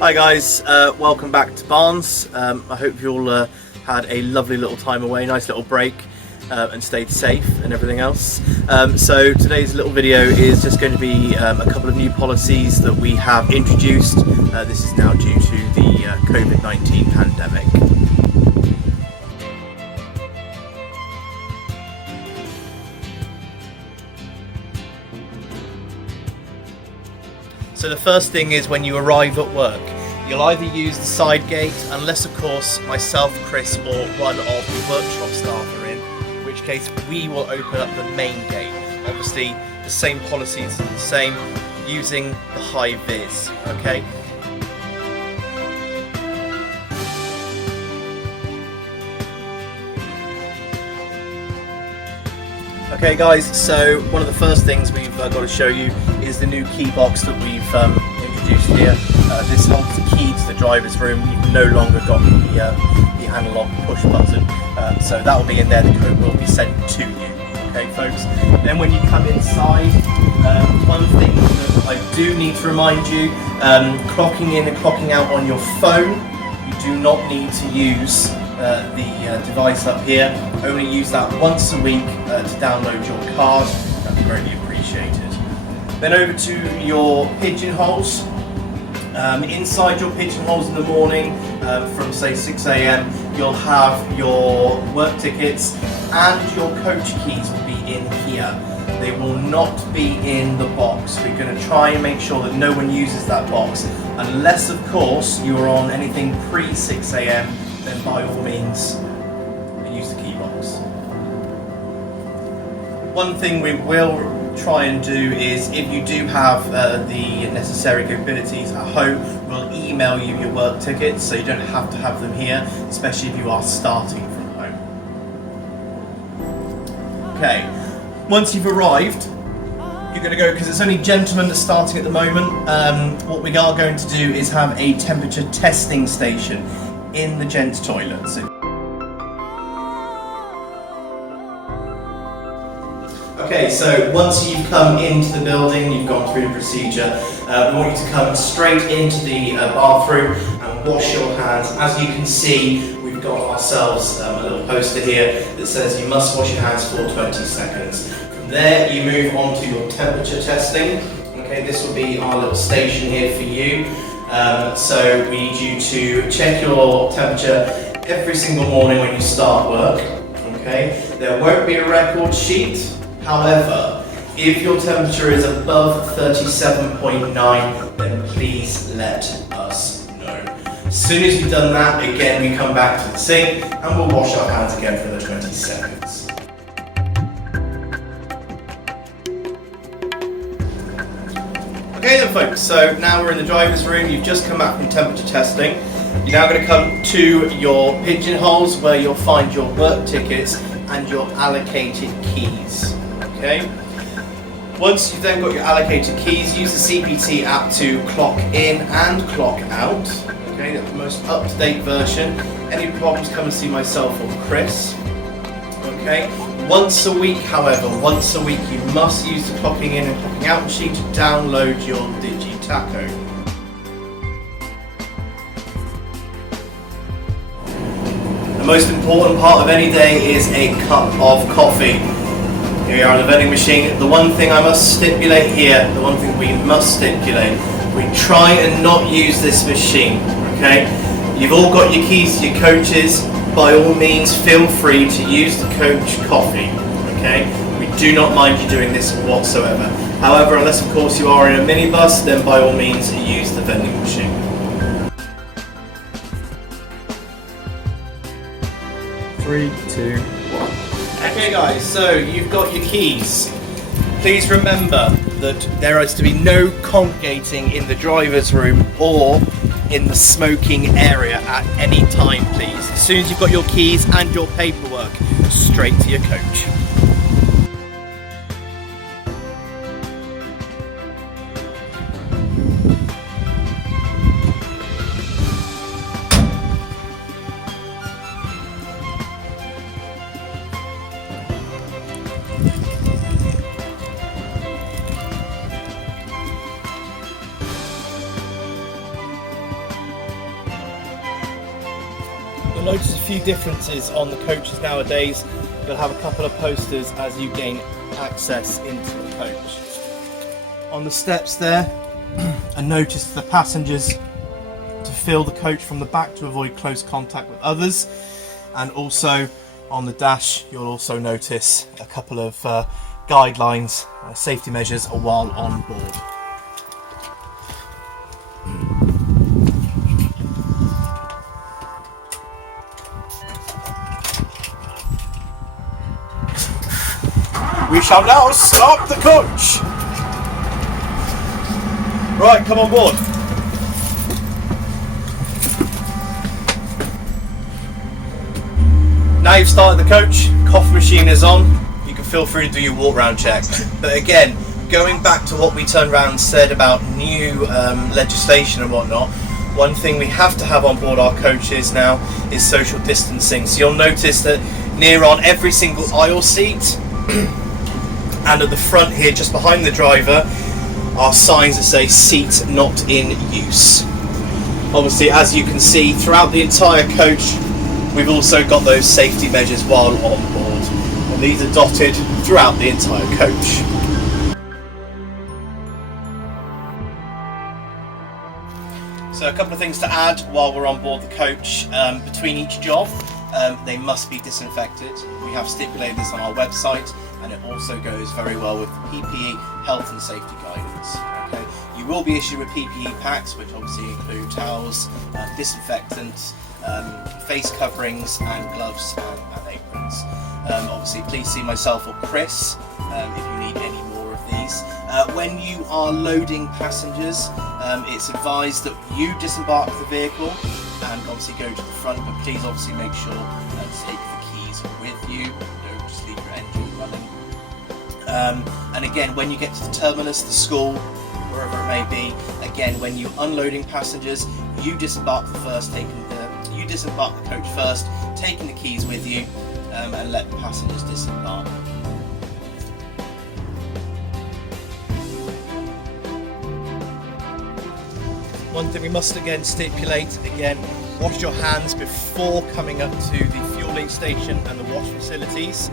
Hi guys, welcome back to Barnes. I hope you all had a lovely little time away, nice little break, and stayed safe and everything else. So today's little video is just going to be a couple of new policies that we have introduced. This is now due to the COVID-19 pandemic. So the first thing is when you arrive at work, you'll either use the side gate, unless of course myself, Chris, or one of the workshop staff are in which case we will open up the main gate. Obviously the same policies are the same, using the high vis, okay? Okay guys, so one of the first things we've got to show you is the new key box that we've introduced here. This holds the key to the driver's room. You've no longer got the analog push button, so that will be in there. The code will be sent to you, okay folks? Then when you come inside, one thing that I do need to remind you, clocking in and clocking out on your phone, you do not need to use the device up here. Only use that once a week to download your card. That'd be greatly appreciated. Then over to your pigeonholes. Inside your pigeonholes in the morning, from say 6 AM, you'll have your work tickets and your coach keys will be in here. They will not be in the box. We're going to try and make sure that no one uses that box, unless of course you are on anything pre 6 AM, then by all means use the key box. One thing we will try and do is, if you do have the necessary capabilities at home, we'll email you your work tickets so you don't have to have them here, especially if you are starting from home. Okay, once you've arrived, you're going to go, because it's only gentlemen that's starting at the moment, what we are going to do is have a temperature testing station in the gents' toilet. Okay, so once you've come into the building, you've gone through the procedure, we want you to come straight into the bathroom and wash your hands. As you can see, we've got ourselves a little poster here that says you must wash your hands for 20 seconds. From there, you move on to your temperature testing. Okay, this will be our little station here for you. So we need you to check your temperature every single morning when you start work. Okay, there won't be a record sheet. However, if your temperature is above 37.9, then please let us know. As soon as you've done that, again we come back to the sink and we'll wash our hands again for the 20 seconds. Okay then folks, so now we're in the driver's room. You've just come back from temperature testing. You're now going to come to your pigeonholes where you'll find your work tickets and your allocated keys. Okay. Once you've then got your allocated keys, use the CPT app to clock in and clock out. Okay, that's the most up-to-date version. Any problems, come and see myself or Chris. Okay. Once a week, however, once a week you must use the clocking in and clocking out machine to download your Digi-Taco. The most important part of any day is a cup of coffee. Here we are on the vending machine. The one thing I must stipulate here, the one thing we must stipulate, we try and not use this machine, okay? You've all got your keys to your coaches. By all means, feel free to use the coach coffee, okay? We do not mind you doing this whatsoever. However, unless of course you are in a minibus, then by all means use the vending machine. Three, two, one. Okay guys, so you've got your keys. Please remember that there is to be no congregating in the driver's room or in the smoking area at any time, please. As soon as you've got your keys and your paperwork, straight to your coach. You'll notice a few differences on the coaches nowadays. You'll have a couple of posters as you gain access into the coach. On the steps there, a notice to the passengers to fill the coach from the back to avoid close contact with others, and also on the dash you'll also notice a couple of guidelines, safety measures while on board. We shall now start the coach. Right, come on board. Now you've started the coach, coffee machine is on, you can feel free to do your walk round check. But again, going back to what we turned around and said about new legislation and whatnot, one thing we have to have on board our coaches now is social distancing. So you'll notice that near on every single aisle seat and at the front here just behind the driver are signs that say seat not in use. Obviously, as you can see throughout the entire coach, we've also got those safety measures while on board, and these are dotted throughout the entire coach. So a couple of things to add while we're on board the coach. Between each job, they must be disinfected. We have stipulated this on our website, and it also goes very well with the PPE health and safety guidance. Okay, you will be issued with PPE packs, which obviously include towels, disinfectants, face coverings and gloves and aprons. Obviously please see myself or Chris if you need any more of these. When you are loading passengers, it's advised that you disembark the vehicle and obviously go to the front, but please obviously make sure to take the keys with you, don't just leave your engine running. And again, when you get to the terminus, the school, wherever it may be, again, when you're unloading passengers, you disembark the coach first, taking the keys with you, and let the passengers disembark. One thing we must again stipulate, wash your hands before coming up to the fueling station and the wash facilities.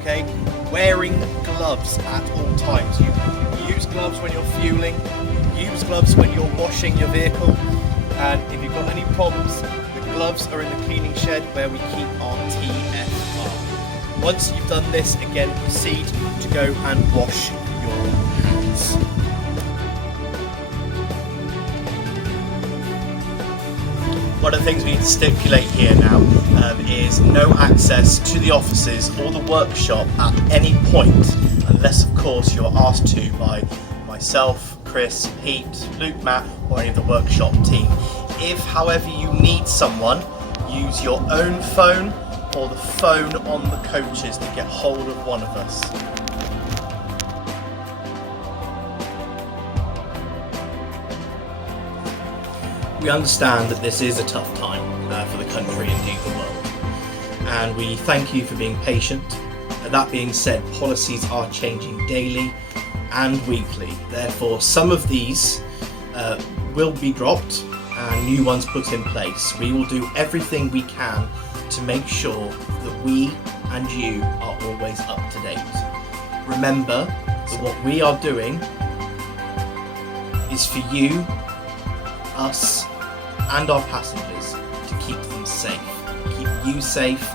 Okay, wearing gloves at all times. You use gloves when you're fueling, use gloves when you're washing your vehicle, and if you've got any problems, the gloves are in the cleaning shed where we keep our TFR. Once you've done this, again, proceed to go and wash your hands. One of the things we need to stipulate here now is no access to the offices or the workshop at any point, unless of course you're asked to by myself, Chris, Pete, Luke, Matt, or any of the workshop team. If, however, you need someone, use your own phone or the phone on the coaches to get hold of one of us. We understand that this is a tough time for the country and indeed the world, and we thank you for being patient. That being said, policies are changing daily and weekly, therefore some of these will be dropped and new ones put in place. We will do everything we can to make sure that we and you are always up to date. Remember that what we are doing is for you, us, and our passengers, to keep them safe, keep you safe,